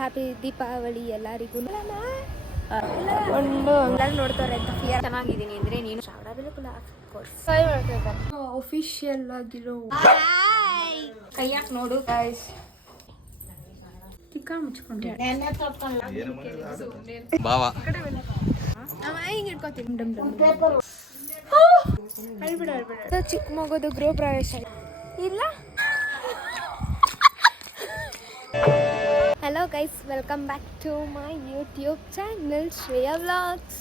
Happy Deepavali ಎಲ್ಲರಿಗೂ. ಒಂದು ಎಲ್ಲರೂ ನೋಡ್ತಾರೆ ಅಂತ ಚೆನ್ನಾಗಿದ್ದೀನಿ ಅಂದರೆ ನೀನು ಅಫಿಷಿಯಲ್ ಆಗಿರೋ ಕೈಯಾಕ್ ನೋಡು ಗೈಸ್. ಚಿಕ್ಕ ಮುಚ್ಕೊಂಡೆ ಹಿಂಗೆ ಇಟ್ಕೋತೀನಿ. ಚಿಕ್ಕ ಮಗದು ಗೃಹ ಪ್ರವೇಶ ಇಲ್ಲ. Hello guys, welcome back to my YouTube channel Shreya vlogs.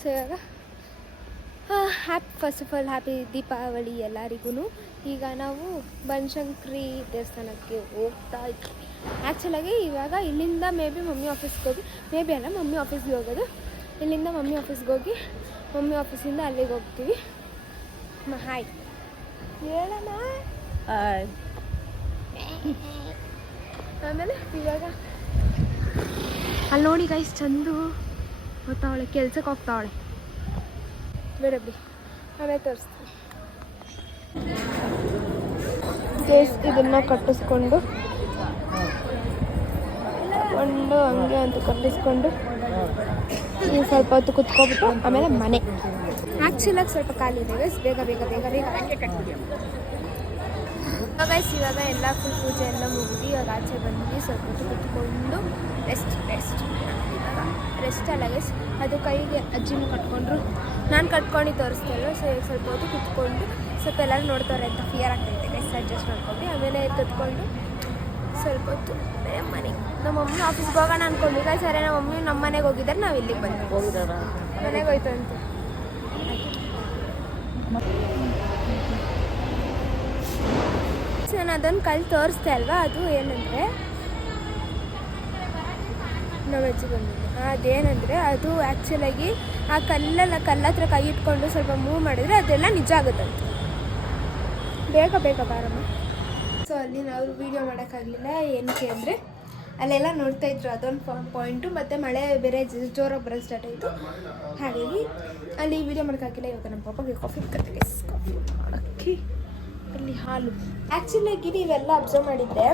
So first of all happy Deepavali ಎಲ್ಲರಿಗೂ. ಈಗ ನಾವು ಬನಶಂಕರಿ ದೇವಸ್ಥಾನಕ್ಕೆ ಹೋಗ್ತಾ ಇದ್ವಿ. ಆ್ಯಕ್ಚುಲಾಗಿ ಇವಾಗ ಇಲ್ಲಿಂದ ಮೇ ಬಿ ಮಮ್ಮಿ ಆಫೀಸ್ಗೆ ಹೋಗಿ, ಮಮ್ಮಿ ಆಫೀಸ್ಗೆ ಹೋಗೋದು. ಇಲ್ಲಿಂದ ಮಮ್ಮಿ ಆಫೀಸ್ಗೆ ಹೋಗಿ ಮಮ್ಮಿ ಆಫೀಸಿಂದ ಅಲ್ಲಿಗೆ ಹೋಗ್ತೀವಿ. ಹಾಯ್ ಹೇಳೋಣ. ಆಮೇಲೆ ಇವಾಗ ಅಲ್ಲಿ ನೋಡಿ ಗೈಸ್, ಚಂದು ಗೊತ್ತಾವಳೆ ಕೆಲ್ಸಕ್ಕೆ ಹೋಗ್ತಾವಳೆ. ಬೇಡ ಬಿಡಿ, ಆಮೇಲೆ ತೋರಿಸ್ತೀನಿ. ಗೈಸ್ ಇದನ್ನು ಕಟ್ಟಿಸ್ಕೊಂಡು ಒಂದು ಹಂಗೆ ಅಂತ ಕಟ್ಟಿಸ್ಕೊಂಡು ಸ್ವಲ್ಪ ಹೊತ್ತು ಕುತ್ಕೊಬಿಟ್ಟು ಆಮೇಲೆ ಮನೆ. ಆ್ಯಕ್ಚುಲಾಗಿ ಸ್ವಲ್ಪ ಖಾಲಿ ಇದೆ ಗೈಸ್, ಬೇಗ ಹಂಗೆ ಕಟ್ಬಿಡಿ ಗೈಸ್. ಇವಾಗ ಎಲ್ಲ ಫುಲ್ ಪೂಜೆ ಎಲ್ಲ ಮುಗಿದು ಇವಾಗ ಆಚೆ ಬಂದು ಸ್ವಲ್ಪ ಹೊತ್ತು ಕುತ್ಕೊಂಡು ರೆಸ್ಟ್ ಅಲ್ಲ ಗೈಸ್, ಅದು ಕೈಗೆ ಅಜ್ಜಿನೂ ಕಟ್ಕೊಂಡ್ರು, ನಾನು ಕಟ್ಕೊಂಡು ತೋರಿಸ್ತೇವೆ. ಸೊ ಈಗ ಸ್ವಲ್ಪ ಹೊತ್ತು ಕುತ್ಕೊಂಡು ಸ್ವಲ್ಪ ಎಲ್ಲರೂ ನೋಡ್ತಾರೆ ಅಂತ ಫಿಯರ್ ಆಗ್ತೈತೆ ಗೈಸ್. ಅಡ್ಜಸ್ಟ್ ಮಾಡ್ಕೊಂಡು ಆಮೇಲೆ ಕುತ್ಕೊಂಡು ಸ್ವಲ್ಪ ಹೊತ್ತು ಮನೆಗೆ. ನಮ್ಮ ಮಮ್ಮಿ ಆಫೀಸ್ಗೆ ಹೋಗೋಣ ಅಂದ್ಕೊಂಡು ಗೈಸ್. ಸರಿ, ನಮ್ಮ ಮಮ್ಮಿ ನಮ್ಮ ಮನೆಗೆ ಹೋಗಿದ್ದಾರೆ, ನಾವು ಇಲ್ಲಿಗೆ ಬಂದು ಮನೆಗೆ ಹೋಯ್ತು ಅಂತ. ನಾನು ಅದನ್ನು ಕಲ್ಲು ತೋರಿಸ್ದೆ ಅಲ್ವಾ, ಅದು ಏನಂದರೆ ನಮ್ಮ ಅಜ್ಜಿ ಬಂದಿದ್ದೆ. ಅದೇನಂದರೆ ಅದು ಆ್ಯಕ್ಚುಲಾಗಿ ಆ ಕಲ್ಲ ಹತ್ರ ಕೈ ಇಟ್ಕೊಂಡು ಸ್ವಲ್ಪ ಮೂವ್ ಮಾಡಿದರೆ ಅದೆಲ್ಲ ನಿಜ ಆಗುತ್ತಂತೆ. ಬೇಗ ಬಾರಮ್ಮ. ಸೊ ಅಲ್ಲಿ ನಾವು ವೀಡಿಯೋ ಮಾಡೋಕ್ಕಾಗಲಿಲ್ಲ. ಏನಕ್ಕೆ ಅಂದರೆ ಅಲ್ಲೆಲ್ಲ ನೋಡ್ತಾಯಿದ್ರು, ಅದೊಂದು ಪಾಯಿಂಟು. ಮತ್ತು ಮಳೆ ಬೇರೆ ಜೋರಾಗಿ ಬರೋದು ಸ್ಟಾರ್ಟ್ ಆಯಿತು, ಹಾಗಾಗಿ ಅಲ್ಲಿ ವೀಡಿಯೋ ಮಾಡೋಕ್ಕಾಗಿಲ್ಲ. ಇವಾಗ ನಮ್ಮ ಪಾಪಗೆ ಕಾಫಿ ಮಾಡೋಕ್ಕೆ ಅಲ್ಲಿ ಹಾಲು. ಆ್ಯಕ್ಚುಲಾಗಿ ನೀವೆಲ್ಲ ಅಬ್ಸರ್ವ್ ಮಾಡಿದ್ದೆ,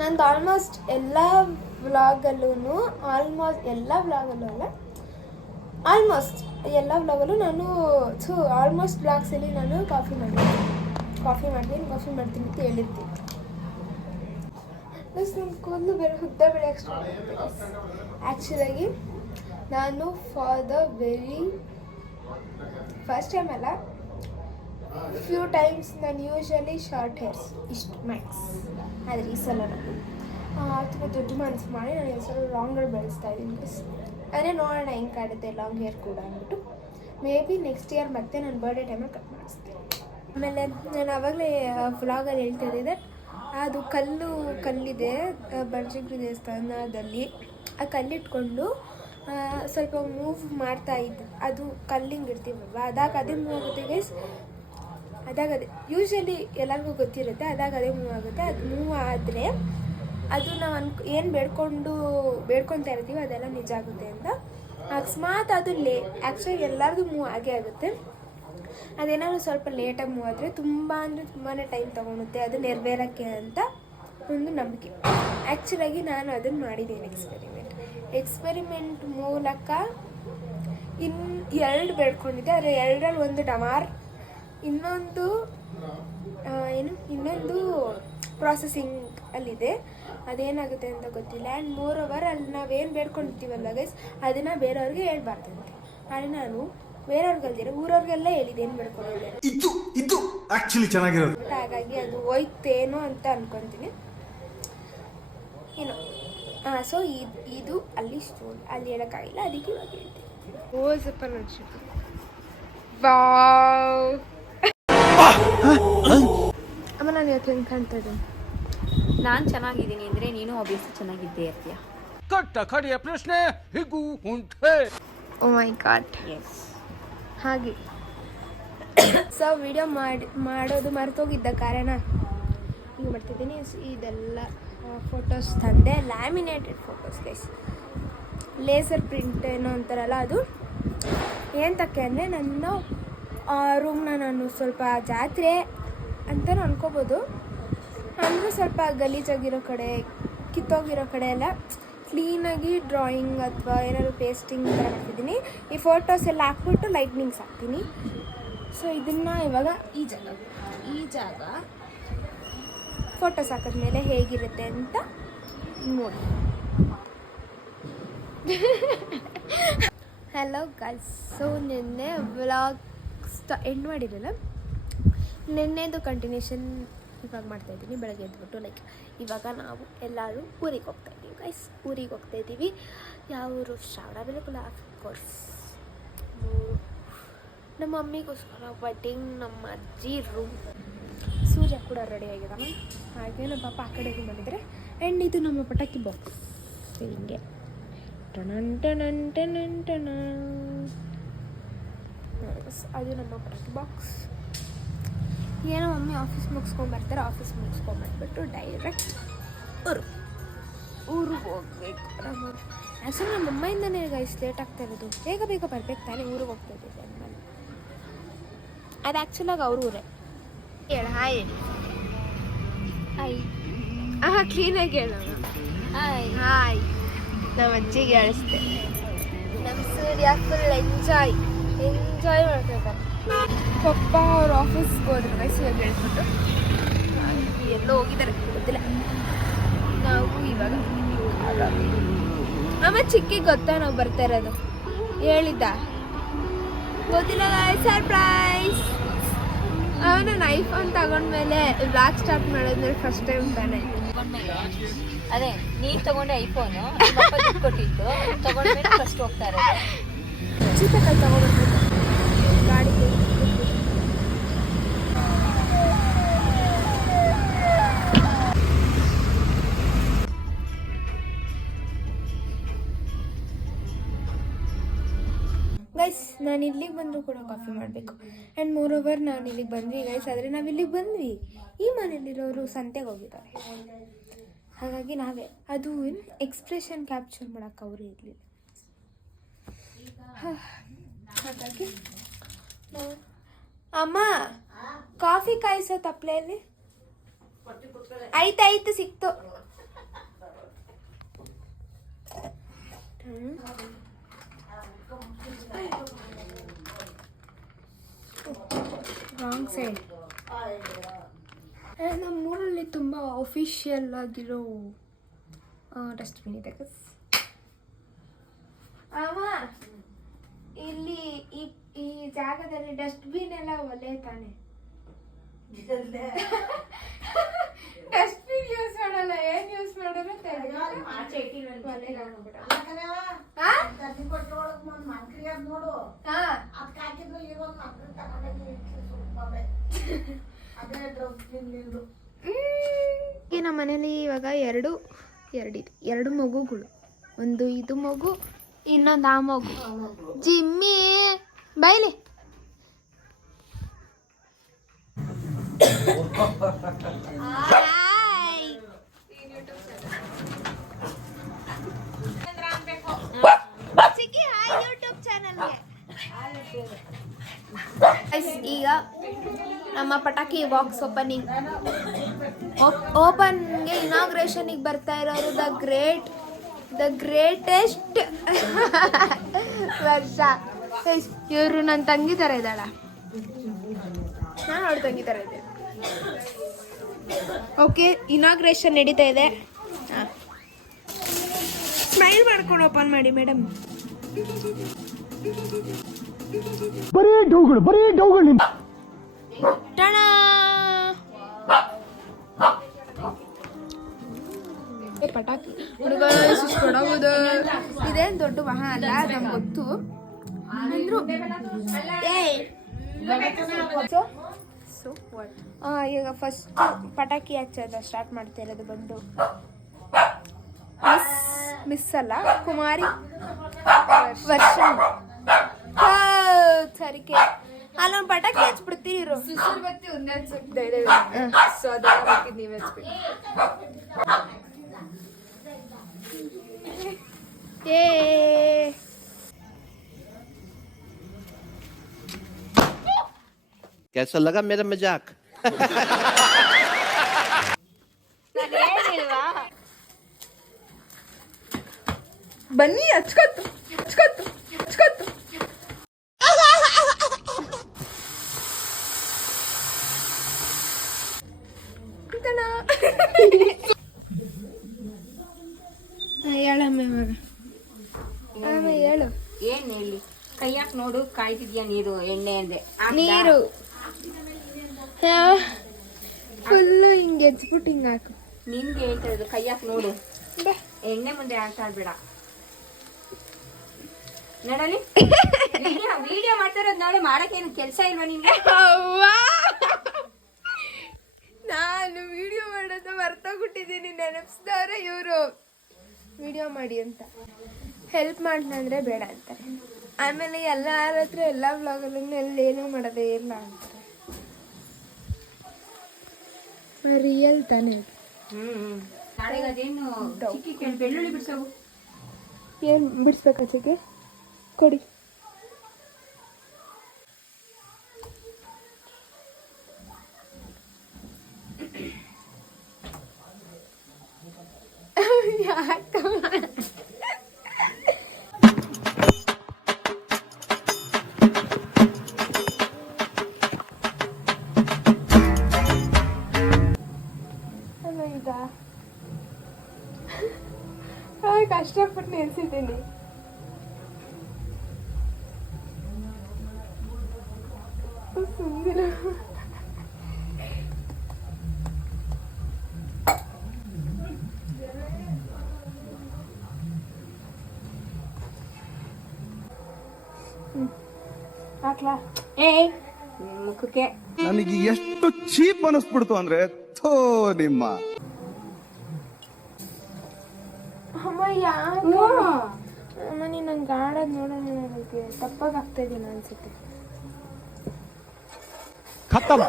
ನಂದು ಆಲ್ಮೋಸ್ಟ್ ಎಲ್ಲ ವ್ಲಾಗಲ್ಲೂ ನಾನು ಆಲ್ಮೋಸ್ಟ್ ವ್ಲಾಗ್ಸಲ್ಲಿ ನಾನು ಕಾಫಿ ಮಾಡ್ತೀನಿ ಅಂತ ಹೇಳಿರ್ತೀನಿ. ಪ್ಲಸ್ ನನ್ನ ಕೂದಲು ಬೇರೆ ಉದ್ದ ಬೆಳೆಯೋಕ್ಕೆ ಸ್ಟಾರ್ಟ್ ಆಗುತ್ತೆ. ಆ್ಯಕ್ಚುಲಾಗಿ ನಾನು for the very first time ಅಲ್ಲ, ಫ್ಯೂ ಟೈಮ್ಸ್ ನಾನು ಯೂಶ್ವಲಿ ಶಾರ್ಟ್ ಹೇರ್ಸ್ ಇಷ್ಟು ಮ್ಯಾಕ್ಸ್. ಆದರೆ ಈ ಸಲ ನಾನು ತುಂಬ ದೊಡ್ಡ ಮನಸ್ಸು ಮಾಡಿ ನಾನು ಈ ಸಲ ಲಾಂಗ್ ಹೇರ್ ಬೆಳೆಸ್ತಾ ಇದ್ದೀನಿ ಗೈಸ್. ಅದೇ ನೋಡೋಣ ಹೆಂಗೆ ಕಾಡುತ್ತೆ ಲಾಂಗ್ ಹೇರ್ ಕೂಡ ಅಂದ್ಬಿಟ್ಟು. ಮೇ ಬಿ ನೆಕ್ಸ್ಟ್ ಇಯರ್ ಮತ್ತೆ ನಾನು ಬರ್ಡೇ ಟೈಮಲ್ಲಿ ಕಟ್ ಮಾಡಿಸ್ತೀನಿ. ಆಮೇಲೆ ನಾನು ಆವಾಗಲೇ ವ್ಲಾಗಲ್ಲಿ ಹೇಳ್ತಾ ಇದ್ದೆ, ಅದು ಕಲ್ಲಿದೆ ಬನಶಂಕರಿ ದೇವಸ್ಥಾನದಲ್ಲಿ. ಆ ಕಲ್ಲಿಟ್ಕೊಂಡು ಸ್ವಲ್ಪ ಮೂವ್ ಮಾಡ್ತಾ ಇದ್ದೆ. ಅದು ಕಲ್ಲಿಂಗೆ ಇರ್ತೀವಲ್ವ, ಅದೇ ಮೂವ್ ಆಗುತ್ತೆ ಗೈಸ್. ಅದೇ ಯೂಶ್ವಲಿ ಎಲ್ಲರಿಗೂ ಗೊತ್ತಿರುತ್ತೆ, ಅದೇ ಮೂವ್ ಆಗುತ್ತೆ. ಅದು ಮೂವ್ ಆದರೆ ಅದು ನಾವು ಏನು ಬೇಡ್ಕೊತಾ ಇರ್ತೀವಿ ಅದೆಲ್ಲ ನಿಜ ಆಗುತ್ತೆ ಅಂತ. ಅಕಸ್ಮಾತ್ ಅದು ಆ್ಯಕ್ಚುಲಿ ಎಲ್ಲರದು ಮೂವ್ ಆಗೇ ಆಗುತ್ತೆ. ಅದೇನಾದ್ರು ಸ್ವಲ್ಪ ಲೇಟಾಗಿ ಮೂವ್ ಆದರೆ ತುಂಬಾ ಟೈಮ್ ತೊಗೊಳುತ್ತೆ ಅದು ನೆರವೇರೋಕ್ಕೆ ಅಂತ ಒಂದು ನಂಬಿಕೆ. ಆ್ಯಕ್ಚುಲಾಗಿ ನಾನು ಅದನ್ನು ಮಾಡಿದ್ದೀನಿ ಎಕ್ಸ್ಪೆರಿಮೆಂಟ್ ಮೂಲಕ. 2 ಬೇಡ್ಕೊಂಡಿದ್ದೆ, ಆದರೆ 2ರಲ್ಲಿ ಒಂದು ಡಮಾರ್, ಇನ್ನೊಂದು ಪ್ರಾಸೆಸಿಂಗ್ ಅಲ್ಲಿದೆ. ಅದೇನಾಗುತ್ತೆ ಅಂತ ಗೊತ್ತಿಲ್ಲ. ಆ್ಯಂಡ್ ಮೋರೋವರ್ ಅಲ್ಲಿ ನಾವೇನು ಬೇಡ್ಕೊಂಡಿರ್ತೀವಲ್ಲ ಗೈಸ್, ಅದನ್ನು ಬೇರೆಯವ್ರಿಗೆ ಹೇಳ್ಬಾರ್ದಂತೆ. ಆದರೆ ನಾನು ಬೇರೆಯವ್ರಿಗಲ್ದಿರ ಊರವ್ರಿಗೆಲ್ಲ ಹೇಳಿದೆ ಏನು ಬೇಡ್ಕೊಂಡಿದ್ದೆ. ಇದು ಆಕ್ಚುಲಿ ಚೆನ್ನಾಗಿರೋದು. ಹಾಗಾಗಿ ಅದು ಹೋಯ್ತೇನೋ ಅಂತ ಅನ್ಕೊತೀನಿ ಏನೋ. ಸೊ ಇದು ಅಲ್ಲಿ ಸ್ಟೋರಿ, ಅಲ್ಲಿ ಹೇಳೋಕ್ಕಾಗಿಲ್ಲ, ಅದಕ್ಕೆ ಇವಾಗ ಹೇಳ್ತೀನಿ. ಓಸಪ್ಪ ನೋಡಿ ಅಮ್ಮ, ನಾನು ಇವತ್ತು ಹೆಂಗೆ ಕಾಣ್ತಾ ಇದ್ದೀನಿ? ನಾನು ಚೆನ್ನಾಗಿದ್ದೀನಿ ಅಂದರೆ ನೀನು ಆಬ್ವಿಯಸ್ಲಿ ಚೆನ್ನಾಗಿದ್ದೇ ಇರ್ತೀಯ. ಕಟ್ಟ ಕಡೆಯ ಪ್ರಶ್ನೆ ಹೀಗೂ ಉಂಟೆ. ಓ ಮೈ ಗಾಡ್, ಎಸ್. ಹಾಗೆ ಸೊ ವಿಡಿಯೋ ಮಾಡೋದು ಮರ್ತೋಗಿದ್ದ ಕಾರಣ ಈಗ ಮಾಡ್ತಿದ್ದೀನಿ. ಇದೆಲ್ಲ ಫೋಟೋಸ್ ತಂದೆ, laminated photos guys. Laser print ಏನೋ ಅಂತಾರಲ್ಲ, ಅದು ಏನಕ್ಕೆ ಅಂದರೆ ನನ್ನ ರೂಮ್ನ ನಾನು ಸ್ವಲ್ಪ ಜಾತ್ರೆ ಅಂತಲೂ ಅನ್ಕೋಬೋದು, ಅಂದರೆ ಸ್ವಲ್ಪ ಗಲೀಜಾಗಿರೋ ಕಡೆ ಕಿತ್ತೋಗಿರೋ ಕಡೆ ಎಲ್ಲ ಕ್ಲೀನಾಗಿ ಡ್ರಾಯಿಂಗ್ ಅಥವಾ ಏನಾದ್ರು ಪೇಸ್ಟಿಂಗ್ ಥರ ಮಾಡ್ತಿದ್ದೀನಿ. ಈ ಫೋಟೋಸ್ ಎಲ್ಲ ಹಾಕ್ಬಿಟ್ಟು ಲೈಟ್ನಿಂಗ್ಸ್ ಹಾಕ್ತೀನಿ. ಸೊ ಇದನ್ನು ಇವಾಗ ಈ ಜಾಗ ಫೋಟೋಸ್ ಹಾಕಿದ್ಮೇಲೆ ಹೇಗಿರುತ್ತೆ ಅಂತ ನೋಡಿ. ಹಲೋ ಗೈಸ್, ಸೊ ನಿನ್ನೆ ವ್ಲಾಗ್ ಎಂಡ್ ಮಾಡಿರಲ್ಲ, ನಿನ್ನೆದು ಕಂಟಿನ್ಯೂಷನ್ ಇವಾಗ ಮಾಡ್ತಾಯಿದ್ದೀನಿ. ಬೆಳಗ್ಗೆ ಎದ್ಬಿಟ್ಟು ಇವಾಗ ನಾವು ಎಲ್ಲರೂ ಊರಿಗೆ ಹೋಗ್ತಾಯಿದ್ದೀವಿ ಗೈಸ್. ಊರಿಗೆ ಹೋಗ್ತಾಯಿದ್ದೀವಿ. ಯಾವ ಊರು? ಶ್ರಾವಣಬೆಳಗೊಳ ಆಫ್ಕೋರ್ಸ್. ನಮ್ಮ ಮಮ್ಮಿಗೋಸ್ಕರ ವೆಡ್ಡಿಂಗ್, ನಮ್ಮ ಅಜ್ಜಿ ರೂಮ್. ಸೂರ್ಯ ಕೂಡ ರೆಡಿ ಆಗಿದ್ದಾನೆ. ಹಾಗೆ ನಮ್ಮ ಪಾಪ ಆ ಕಡೆಗೂ ಬಂದಿದ್ದಾರೆ. ಆ್ಯಂಡ್ ಇದು ನಮ್ಮ ಪಟಾಕಿ ಬಾಕ್ಸ್. ಹಿಂಗೆ ಅದು ನಮ್ಮ ಪಟಾಕಿ ಬಾಕ್ಸ್. ಏನೋ ಮಮ್ಮಿ ಆಫೀಸ್ ಮುಗಿಸ್ಕೊಂಡ್ಬರ್ತಾರೆ. ಆಫೀಸ್ ಮುಗಿಸ್ಕೊಂಡ್ಬಂದ್ಬಿಟ್ಟು ಡೈರೆಕ್ಟ್ ಊರಿಗೆ ಹೋಗ್ಬೇಕು. ಆ್ಯಕ್ಚುಲಿ ನಮ್ಮ ಅಮ್ಮೆಯಿಂದನೇ ಗೈಸ್ ಲೇಟ್ ಆಗ್ತಾ ಇರೋದು. ಬೇಗ ಬೇಗ ಬರ್ಬೇಕು ತಾನೇ, ಊರಿಗೆ ಹೋಗ್ತಾ ಇದ್ದೀವಿ ಅಂದಮೇಲೆ. ಅದು ಆ್ಯಕ್ಚುಲಾಗಿ ಅವ್ರ ಊರೇ. ಹೇಳು ಹಾಯ್ ಹೇಳಿ. ಹಾಯ್ ಕ್ಲೀನಾಗಿ ಹೇಳೋಣ. ಹಾಯ್ ನಮ್ಮ ಅಜ್ಜಿಗೆ ಹೇಳಿಸ್ತೆ. ನಮ್ಮ ಸೂರ್ಯ ಫುಲ್ ಎಂಜಾಯ್ ಮಾಡ್ತಿರ್ತಾರೆ. ಪಪ್ಪ ಅವ್ರ ಆಫೀಸ್ಗೆ ಹೋದ್ರೆ ಮೈಸೂರಿಗೆ ಹೇಳ್ಬಿಟ್ಟು ಎಲ್ಲೋ ಹೋಗಿದ್ದಾರೆ ಗೊತ್ತಿಲ್ಲ. ನಾವು ಇವಾಗ ಆಮೇಲೆ ಚಿಕ್ಕಿಗೆ ಗೊತ್ತಾ ನಾವು ಬರ್ತಾ ಇರೋದು? ಹೇಳಿದ್ದ ಗೊತ್ತಿಲ್ಲ. ಸರ್ಪ್ರೈಸ್. ಅವನು ಐಫೋನ್ ತಗೊಂಡ್ಮೇಲೆ ಬ್ಲಾಗ್ ಸ್ಟಾರ್ಟ್ ಮಾಡಿದ್ಮೇಲೆ ಫಸ್ಟ್ ಟೈಮ್ ತಾನೆ. ಅದೇ ನೀನ್ ತಗೊಂಡೆ ಐಫೋನು ಕೊಟ್ಟಿತ್ತು, ತಗೊಂಡ್ಮೇಲೆ ಫಸ್ಟ್ ಹೋಗ್ತಾ ಇರೋದು. ಚೀತಕಲ್ ತಗೊಂಡ್ಬಿಟ್ಟು ಗಾಡಿಗೆ ಗೈಸ್. ನಾನು ಇಲ್ಲಿಗೆ ಬಂದರೂ ಕೂಡ ಕಾಫಿ ಮಾಡಬೇಕು. ಆ್ಯಂಡ್ ಮೋರ್ ಓವರ್ ನಾನು ಇಲ್ಲಿಗೆ ಬಂದ್ವಿ ಗೈಸ್. ಆದರೆ ನಾವು ಇಲ್ಲಿಗೆ ಬಂದ್ವಿ, ಈ ಮನೇಲಿರೋರು ಸಂತೆಗೆ ಹೋಗಿದ್ದಾರೆ. ಹಾಗಾಗಿ ನಾವೇ ಅದು ಎಕ್ಸ್ಪ್ರೆಷನ್ ಕ್ಯಾಪ್ಚರ್ ಮಾಡೋಕ್ಕೆ ಅವರು ಇರಲಿಲ್ಲ. ಹಾಗಾಗಿ ಅಮ್ಮ ಕಾಫಿ ಕಾಯಿಸೋ ತಪ್ಪಲೆಯಲ್ಲಿ ಆಯ್ತಾಯ್ತು ಸಿಕ್ತು. Wrong side. ನಮ್ಮೂರಲ್ಲಿ ತುಂಬ ಅಫಿಷಿಯಲ್ ಆಗಿರೋ ಡಸ್ಟ್ಬಿನ್ ಇದೆ. ಅಮ್ಮ ಇಲ್ಲಿ ಈ ಜಾಗದಲ್ಲಿ ಡಸ್ಟ್ಬಿನ್ ಎಲ್ಲ ಒಲೆ ತಾನೆ. ಡಸ್ಟ್ಬಿನ್ ಯೂಸ್ ಮಾಡಲ್ಲ, ಏನ್ ಯೂಸ್ ಮಾಡೋದು ನಮ್ಮ ಮನೇಲಿ ಇವಾಗ ಎರಡು ಮಗುಗಳು. ಒಂದು ಇದು ಮಗು, ಇನ್ನೊಂದು ಆ ಮಗು. ಜಿಮ್ಮಿ ಬೈಲಿ. ಯೂಟ್ಯೂಬ್ ಚಾನಲ್ಗೆ ಈಗ ನಮ್ಮ ಪಟಾಕಿ ಬಾಕ್ಸ್ ಓಪನ್ಗೆ ಇನಾಗ್ರೇಷನ್ಗೆ ಬರ್ತಾ ಇರೋರು ದ ಗ್ರೇಟೆಸ್ಟ್ ವರ್ಷ. ಇವರು ನನ್ನ ತಂಗಿ ಥರ ಇದ್ದಾಳ, ನಾನು ಅವಳ ತಂಗಿ ಥರ ಇದ್ದೆ. ಓಕೆ, ಇನಾಗ್ರೇಷನ್ ನಡೀತಾ ಇದೆ. ಸ್ಮೈಲ್ ಮಾಡ್ಕೊಂಡು ಓಪನ್ ಮಾಡಿ ಮೇಡಮ್. ಬರೀ ಡೌಗಳು ಟಣ. ಪಟಾಕಿ ಹುಡುಗ ಕೊಡಬಹುದು. ಇದೇನು ದೊಡ್ಡ ವಾಹನ ಅಲ್ಲ, ನಮ್ಗೆ ಗೊತ್ತು ಅಂದ್ರು. ಈಗ ಫಸ್ಟ್ ಪಟಾಕಿ ಹಚ್ಚೋದ ಸ್ಟಾರ್ಟ್ ಮಾಡ್ತಾ ಇರೋದು ಬಂದು ಮಿಸ್ ಅಲ್ಲ, ಕುಮಾರಿ ವರ್ಷ. ಸರಿಕೆ ಅಲ್ಲೊಂದು ಪಟಾಕಿ ಹಚ್ಬಿಡ್ತೀರಿ. कैसा लगा मेरा मजाक? ಬನ್ನಿ ಹಚ್ಕೊತ್ತು ಹಚ್ಕೊತ್ತು ಹಚ್ಕೊತ್ತು. ಹೇಳಮ್ಮ ಇವಾಗ ಆಮೇಲೆ ಹೇಳು. ಏನ್ ಹೇಳಿ, ಕೈಯಾಕ್ ನೋಡು ಕಾಯ್ತಿದ್ಯಾ ನೀರು ಎಣ್ಣೆ ಅಂದೆ. ನೀರು ಫುಲ್ಲು ಹಿಂಗೆ ಎಚ್ಬಿಟ್ಟು ಹಿಂಗೆ ಹಾಕು. ನಿನ್ಗೆ ಹೇಳ್ತಾ ಇರೋದು ಕೈಯಾಕ್ ನೋಡು, ಬಾ. ಎಣ್ಣೆ ಮುಂದೆ ಆಡ್ತಾ ಇರ್ಬೇಡ. ನೋಡಲಿ ವಿಡಿಯೋ ಮಾಡ್ತಾ ಇರೋದು ನೋಡಿ, ಮಾಡಕ್ಕೇನು ಕೆಲಸ ಇಲ್ವಾ ನಿನ್ಗೆ? ಅವ್ವಾ! ನಾನು ವಿಡಿಯೋ ಮಾಡೋದು ಮರ್ತೋಗ್ಬಿಟ್ಟಿದ್ದೀನಿ. ನೆನಪಿಸ್ದವ್ರೆ ಇವರು ವಿಡಿಯೋ ಮಾಡಿ ಅಂತ. ಹೆಲ್ಪ್ ಮಾಡ್ನಂದ್ರೆ ಬೇಡ ಅಂತಾರೆ. ಆಮೇಲೆ ಎಲ್ಲರ ಹತ್ರ ಎಲ್ಲ ವ್ಲಾಗಲ್ಲೂ ಏನೂ ಮಾಡೋದೇ ಇಲ್ಲ ಅಂತಾರೆ. ರಿಯಲ್ ತಾನೇ. ನಾಳೆಗೆ ಅದೇನು ಚಿಕ್ಕಿ ಬೆಳ್ಳುಳ್ಳಿ ಬಿಡ್ಸೋವು. ಏನು ಬಿಡಿಸ್ಬೇಕು ಆಚೆಗೆ ಕೊಡಿ. ಕಷ್ಟಪಟ್ಟು ನೆನ್ಸಿದ್ದೀನಿ. ಸುಂದರ ಹಾಕ್ಲಾ? ಮುಖಕ್ಕೆ ನನಗೆ ಎಷ್ಟು ಚೀಪ್ ಅನಿಸ್ಬಿಡ್ತು ಅಂದ್ರೆ ಥೋ ನಿಮ್ಮ ಅಮ್ಮ ಅಮ್ಮ ನೀನು ನಂಗೆ ಆಡೋದು ನೋಡೋಣ, ನನಗೆ ತಪ್ಪಾಗಿ ಆಗ್ತಾ ಇದೀನಿ ಅನ್ಸುತ್ತೆ. खत्म।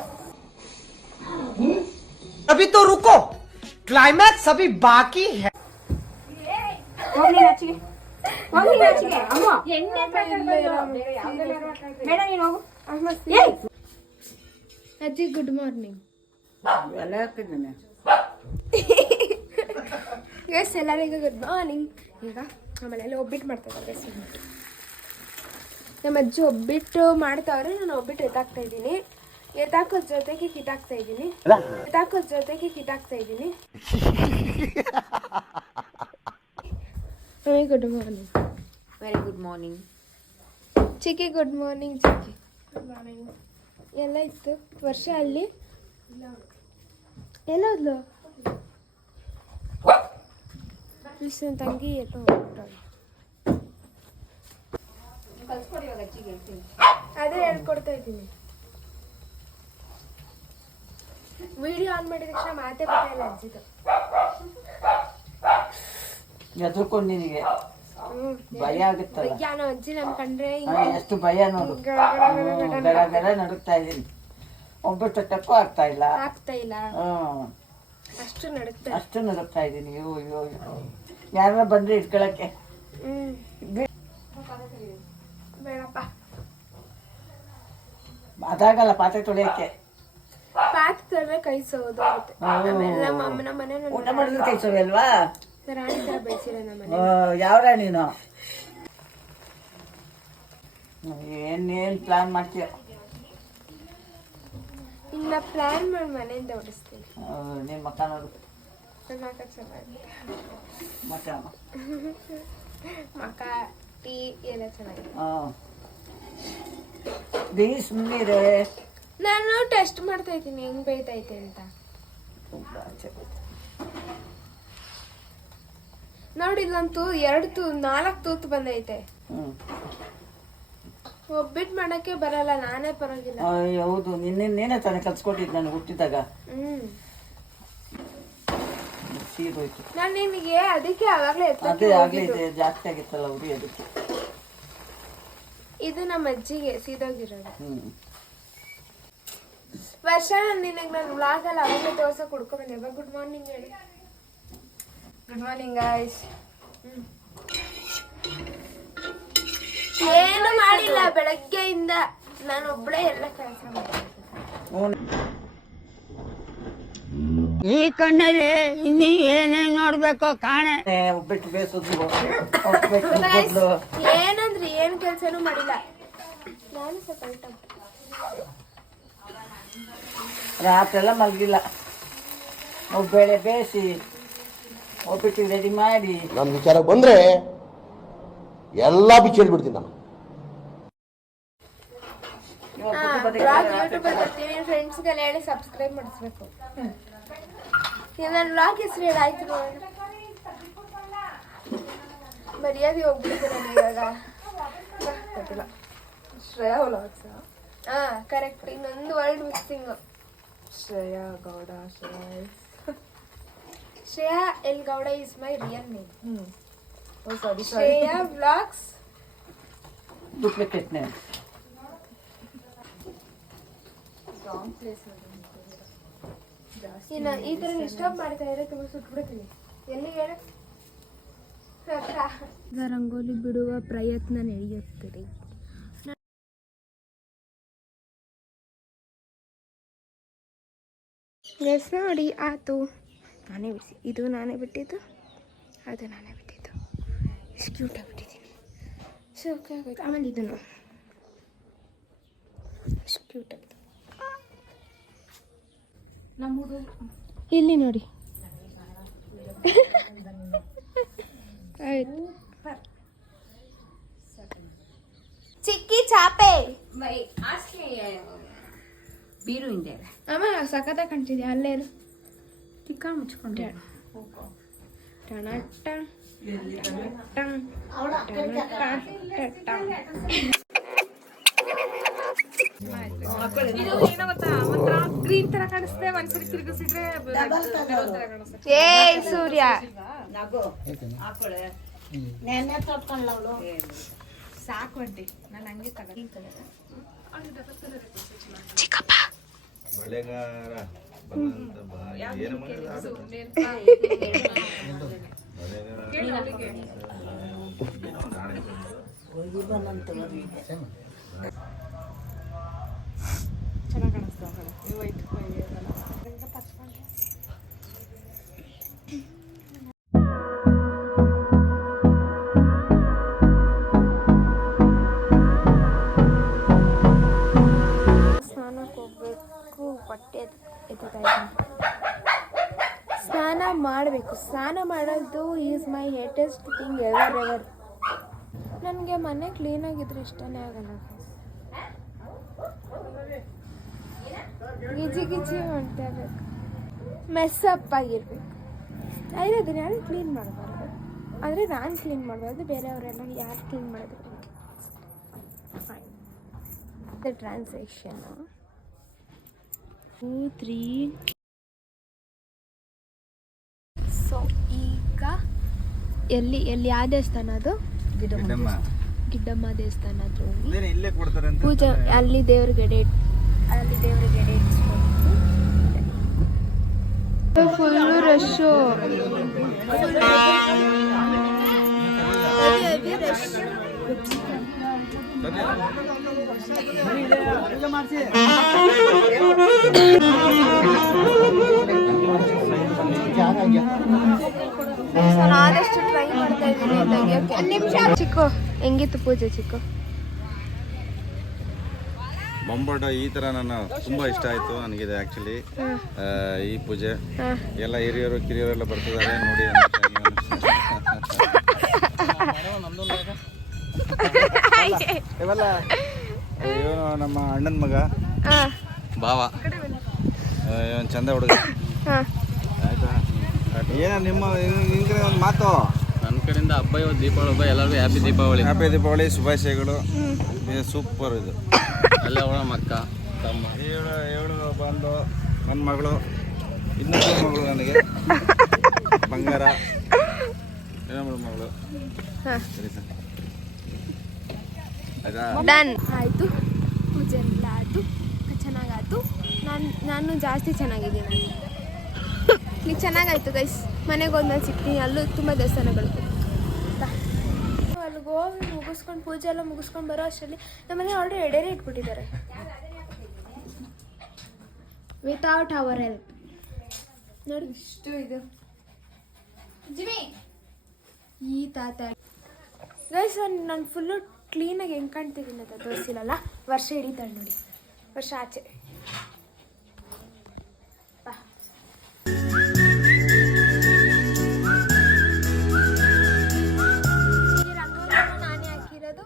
अभी तो रुको, क्लाइमैक्स अभी बाकी है। ಹೋಗ್ಲಿ ಆಚೆಗೆ, ಹೋಗ್ಲಿ ಆಚೆಗೆ. ಅಮ್ಮ ಎಣ್ಣೆ ಬೇಡ, ನೀನು ಹೋಗು. ಅಜ್ಜಿ ಗುಡ್ ಮಾರ್ನಿಂಗ್. ಎಸ್ ಎಲ್ಲರಿಗೂ ಗುಡ್ ಮಾರ್ನಿಂಗ್. ಈಗ ಆಮೇಲೆ ಒಬ್ಬಿಟ್ಟು ಮಾಡ್ತಾಯಿದ್ದಾರೆ. ನಮ್ಮ ಅಜ್ಜಿ ಒಬ್ಬಿಟ್ಟು ಮಾಡ್ತಾವ್ರೆ, ನಾನು ಒಬ್ಬಿಟ್ಟು ಎತ್ತಾಕ್ತಾ ಇದ್ದೀನಿ. ಎತ್ತಾಕೋದ್ ಜೊತೆಗೆ ಕಿಟಾಕ್ತಾ ಇದ್ದೀನಿ. Good morning. Very good morning. ಚಿಕ್ಕಿ ಗುಡ್ ಮಾರ್ನಿಂಗ್. ಚಿಕ್ಕಿ ಗುಡ್ ಮಾರ್ನಿಂಗ್. ಎಲ್ಲ ಇತ್ತು ವರ್ಷ ಅಲ್ಲಿ ಎಲ್ಲೋದ್ಲು ನನ್ನ ತಂಗಿ ಎಲ್ಲೋ ಹೋಗ್ತಾಳೆ. ಕಲ್ಸ್ಕೊಡಿ ಇವಾಗ ಅಜ್ಜಿಗೆ ಹೇಳ್ತೀನಿ. ಅದೇ ಹೇಳ್ಕೊಡ್ತಾ ಇದ್ದೀನಿ. ವಿಡಿಯೋ ಆನ್ ಮಾಡಿದ ತಕ್ಷಣ ಮಾತೇ ಬರ್ತಾಯಿಲ್ಲ ಅಜ್ಜಿದು. ಎದ್ರುಕೊಂಡು ನಿನಗೆ ಭಯ ಆಗುತ್ತಲ್ಲ. ಭಯ ಅಜ್ಜಿ ನಮ್ ಕಂಡ್ರೆ ಎಷ್ಟು ಭಯ ನೋಡು. ಗಡ ಗಡ ನಡುಕ್ತಾ ಇದೀನಿ. ಒಬ್ಬಟ್ಟು ಟಕ್ಕು ಆಗ್ತಾ ಇಲ್ಲ. ಅಷ್ಟು ನಡುಕ್ತಾ ಇದೀನಿ. ಅಯ್ಯೋ ಯಾರ ಬಂದ್ರೆ ಇಟ್ಕೊಳಕ್ಕೆ ಬೇಡಪ್ಪ. ಅದಾಗಲ್ಲ ಪಾತ್ರೆ ತೊಳೆಯಕ್ಕೆ. ಪಾತ್ರೆ ಕೈ ಸೋದು ನಮ್ಮ ಮನೆ ಊಟ ಮಾಡಿದ್ರೆ ಕೈ ಸೋಯಲ್ವಾ? ರಾಣಿ ತರ ಬೆಳೆಸಿರೋ ನಮ್ಮ ಮನೆ. ಯಾವ ರಾಣಿನೋ? ಏನ್ ಪ್ಲಾನ್ ಮಾಡ್ತೀಯ? ಇನ್ನ ಪ್ಲಾನ್ ಮಾಡಿ ಮನೆಯಿಂದ ಓಡಿಸ್ತೀನಿ. ನಿನ್ ಮಕ್ಕ ನೋಡು. ಚೆನ್ನಾಗಿ ಮಕ್ಕ ಟೀ ಎಲ್ಲ ಚೆನ್ನಾಗಿದೆ. ಸುಮ್ಮನಿರೆ, ನಾನು ಟೆಸ್ಟ್ ಮಾಡ್ತಾ ಇದ್ದೀನಿ ಹೆಂಗ್ ಬೇಯ್ತೈತೆ ಅಂತ. ನೋಡಿ ಇಲ್ಲಂತೂ 4 ತೂತು ಬಂದೈತೆ. ಒಬ್ಬಿಟ್ಟು ಮಾಡಕ್ಕೆ ಬರಲ್ಲ, ನಾನೇ ಪರವಾಗಿಲ್ಲ. ಹೌದು, ನೀನೇ ತಾನೇ ಕಲ್ಸ್ಕೊಟ್ಟಿದ್ ನಾನು ಹುಟ್ಟಿದಾಗ. ನಾನು ನಿನಗೆ ಅದಕ್ಕೆ ಅವಾಗ್ಲೇ ಅದೇ ಆಗ್ಲಿದೆ, ಜಾಸ್ತಿ ಆಗಿತ್ತಲ್ಲ ಉರಿ ಅದಕ್ಕೆ. ಇದು ನಮ್ಮ ಅಜ್ಜಿಗೆ ಸೀದೋಗಿರೋದು. ವರ್ಷ ನಿನಗೆ ನಾನು ವ್ಲಾಗಲ್ಲಿ ಅವಾಗಲೇ ತೋರ್ಸಕ್ಕೆ ಹುಡ್ಕೊಂಡ್ಬಂದೆ. ಇವಾಗ ಗುಡ್ ಮಾರ್ನಿಂಗ್ ಹೇಳಿ. Good morning guys. ಏನು ಮಾಡಿಲ್ಲ ಬೆಳಗ್ಗೆಯಿಂದ, ನಾನು ಒಬ್ಬಳೇ ಎಲ್ಲ ಕೆಲಸ ಮಾಡ್ತೀನಿ. ಈ ಕಣ್ಣಲ್ಲಿ ಇನ್ನು ಏನೇನ್ ನೋಡ್ಬೇಕು ಕಾಣೆ ಒಬ್ಬಟ್ಟು ಬೇಸೋದು ಒಬ್ಬಟ್ಟು ಬದಲು ಏನಂದ್ರೆ ಏನು ಕೆಲಸನೂ ಮಾಡಿಲ್ಲ. ನಾನು ಸ್ವಲ್ಪ ಐಟಮ್ ರಾತ್ರೆಲ್ಲ ಮಲಗಿಲ್ಲ. ಒಬ್ಬಳೆ ಬೇಯಿಸಿ ಒಬ್ಬಟ್ಟು ರೆಡಿ ಮಾಡಿ ನನ್ನ ವಿಚಾರ ಬಂದ್ರೆ ಎಲ್ಲ ಬಿಚ್ಚೇಳಿ ಬಿಡ್ತೀನಿ ನಾನು. ಯೂಟ್ಯೂಬ್ ಬರ್ತೀವಿ, ಫ್ರೆಂಡ್ಸ್ಗೆಲ್ಲ ಹೇಳಿ ಸಬ್ಸ್ಕ್ರೈಬ್ ಮಾಡಿಸ್ಬೇಕು. ನನ್ನ ವ್ಲಾಗ್ ಹೆಸರು ಹೇಳಾಯ್ತು ನೋಡಿ, ಮರ್ಯಾದೆ ಹೋಗ್ಬಿಡ್ತೀನಿ ನಾನು ಇವಾಗ. ಗೊತ್ತಿಲ್ಲ, ಶ್ರೇಯಾ ವ್ಲಾಗ್ಸ್. ಹಾಂ ಕರೆಕ್ಟ್, ಇನ್ನೊಂದು word mixing. Shreya Gowda. Shreya L Gowda is my real name. Shreya vlogs duplicate name. ಈ ತರ ಡಿಸ್ಟರ್ಬ್ ಮಾಡ್ತಾ ಇದ್ರೆ ತುಂಬ ಸುಟ್ಬಿಡ್ತೀನಿ. ಎಲ್ಲಿಗೆ ರಂಗೋಲಿ ಬಿಡುವ ಪ್ರಯತ್ನ ನಡೆಯುತ್ತಿದೆ. ಎಸ್ ನೋಡಿ ಆಯ್ತು, ನಾನೇ ಬಿಡಿಸಿ. ಇದು ನಾನೇ ಬಿಟ್ಟಿದ್ದು, ಅದು ನಾನೇ ಬಿಟ್ಟಿದ್ದು. ಇಷ್ಟು ಕ್ಯೂಟಾಗಿ ಬಿಟ್ಟಿದ್ದೀನಿ. ಸೊ ಓಕೆ ಆಗೋಯ್ತು. ಆಮೇಲೆ ಇದನ್ನು ಇಷ್ಟು ಕ್ಯೂಟಾಗಿ ಇಲ್ಲಿ ನೋಡಿ. ಆಯ್ತು. ಚಿಕ್ಕಿ ಚಾಪೆ ಬೀರು ಹಿಂದೆ ಅಮ್ಮ ಸಖತ್ತ ಕಾಣ್ತಿದ್ಯಾ. ಅಲ್ಲೇ ಇರು. ಚಿಕ್ಕ ಮುಚ್ಕೊಂಡೆ ಇದು ಏನೋ ಗೊತ್ತಾ, ಒಂಥರ ಗ್ರೀನ್ ತರ ಕಾಣಿಸ್ತದೆ, ಒಂದ್ಸರಿ ತಿರುಗಿಸಿದ್ರೆ ಏ ಸೂರ್ಯ ಸಾಕು ಅಂಟಿ. ನಾನು ಹಂಗೆ ಚಿಕ್ಕಪ್ಪ ಮಳೆಗಾರ ಚೆನ್ನಾಗಿ ಕಾಣಿಸ್ತಾ ವೈಟ್. ಸ್ನಾನಕ್ಕೆ ಹೋಗ್ಬೇಕು, ಬಟ್ಟೆ ಎತ್ತುತ್ತಾ ಸ್ನಾನ ಮಾಡಬೇಕು. ಸ್ನಾನ ಮಾಡೋದು ಈಸ್ ಮೈ ಹೇಟೆಸ್ಟ್ ಥಿಂಗ್ ಎವರ್. ನನಗೆ ಮನೆ ಕ್ಲೀನಾಗಿದ್ರೆ ಇಷ್ಟನೇ ಆಗಲ್ಲ. ಗಿಜಿ ಗಿಜಿ ಮಾಡ್ತಾ ಇರ್ಬೇಕು, ಮೆಸ್ಸಪ್ ಆಗಿರ್ಬೇಕು. ಆದರೆ ಅದನ್ನ ಯಾರು ಕ್ಲೀನ್ ಮಾಡಬಾರ್ದು. ಆದರೆ ನಾನು ಕ್ಲೀನ್ ಮಾಡಬಾರ್ದು, ಬೇರೆಯವರೆಲ್ಲ ಯಾರು ಕ್ಲೀನ್ ಮಾಡಿದ್ರು ಫೈನ್. ಟ್ರಾನ್ಸಾಕ್ಷನ್ನು 2, 3. ಸೊ ಈಗ ಎಲ್ಲಿ ಯಾವ ದೇವಸ್ಥಾನ ಅದು? ಗಿಡ್ಡಮ್ಮ ದೇವಸ್ಥಾನ ಹತ್ರ ಹೋಗಿ ಪೂಜೆ, ಅಲ್ಲಿ ದೇವ್ರಿಗೆ ಎಡೆ ಇಟ್ಸ್ಕೊಂಡು ಫುಲ್ಲು ರಶ್ಶು. ಆದಷ್ಟು ಟ್ರೈ ಮಾಡ್ತಾ ಇದ್ದೀನಿ ತೆಗಿಯೋಕೆ. ಒಂದು ನಿಮಿಷ ಚಿಕ್ಕು, ಹೆಂಗಿತ್ತು ಪೂಜೆ ಚಿಕ್ಕು? ಬೊಂಬಾಟ ಈ ತರ ನನ್ನ ತುಂಬಾ ಇಷ್ಟ ಆಯ್ತು ನನಗಿದೆ ಆಕ್ಚುಲಿ. ಈ ಪೂಜೆ ಎಲ್ಲ ಹಿರಿಯರು ಕಿರಿಯರೆಲ್ಲ ಬರ್ತಿದ್ದಾರೆ ನೋಡಿ. ಇವೆಲ್ಲ ಇವನು ನಮ್ಮ ಅಣ್ಣನ ಮಗ ಭಾವ, ಇವನ್ ಚಂದ ಹುಡುಗ. ಆಯ್ತಾ? ಏನ ನಿಮ್ಮ ಕಡೆ ಒಂದು ಮಾತು? ನನ್ನ ಕಡೆಯಿಂದ ಹಬ್ಬ ಇವತ್ತು ದೀಪಾವಳಿ ಹಬ್ಬ, ಎಲ್ಲರಿಗೂ ಹ್ಯಾಪಿ ದೀಪಾವಳಿ. ಹ್ಯಾಪಿ ದೀಪಾವಳಿ ಶುಭಾಶಯಗಳು. ಸೂಪರ್ ಇದು. ಅಲ್ಲ ಅವಳ ಮಕ್ಕ ತಮ್ಮ ಇವಳು ಬಂದು ನನ್ನ ಮಗಳು, ಇನ್ನೊಂದು ಮಗಳು ನನಗೆ ಬಂಗಾರ, ಇನ್ನೊಬ್ಬಳು ಮಗಳು. ಸರಿ ಸರ್, ಆಯ್ತಾ? ಡನ್ ಆಯಿತು. ಪೂಜೆ ಎಲ್ಲ ಆಯಿತು, ಚೆನ್ನಾಗಾಯ್ತು. ನಾನು ಜಾಸ್ತಿ ಚೆನ್ನಾಗಿದ್ದೀನಿ. ಈಗ ಚೆನ್ನಾಗಾಯ್ತು ಗೈಸ್. ಮನೆಗೆ ಹೋದ್ಮೇಲೆ ಸಿಗ್ತೀನಿ. ಅಲ್ಲೂ ತುಂಬ ದೇವಸ್ಥಾನಗಳು. ಅಲ್ಲಿಗೆ ಹೋಗಿ ಮುಗಿಸ್ಕೊಂಡು ಪೂಜೆ ಎಲ್ಲ ಮುಗಿಸ್ಕೊಂಡು ಬರೋ ಅಷ್ಟರಲ್ಲಿ ನಮ್ಮನೆ ಆಲ್ರೆಡಿ ಎಡೆನೇ ಇಟ್ಬಿಟ್ಟಿದ್ದಾರೆ ವಿತೌಟ್ ಅವರ್ ಹೆಲ್ಪ್. ನೋಡಿ ಇಷ್ಟು ಇದು ಈ ತಾತ ಗೈಸ್ ನಾನು ಫುಲ್ಲು ಕ್ಲೀನಾಗಿ ಹೆಂಗೆ ಕಾಣ್ತಿದ್ದೀನಿ ಅಂತ ತೋರಿಸಿಲ್ಲಲ್ಲ. ವರ್ಷ ಹಿಡಿತಾಳೆ ನೋಡಿ, ವರ್ಷ ಆಚೆ. ಈ ರಂಗೋಲಿನ ನಾನೇ ಹಾಕಿರೋದು,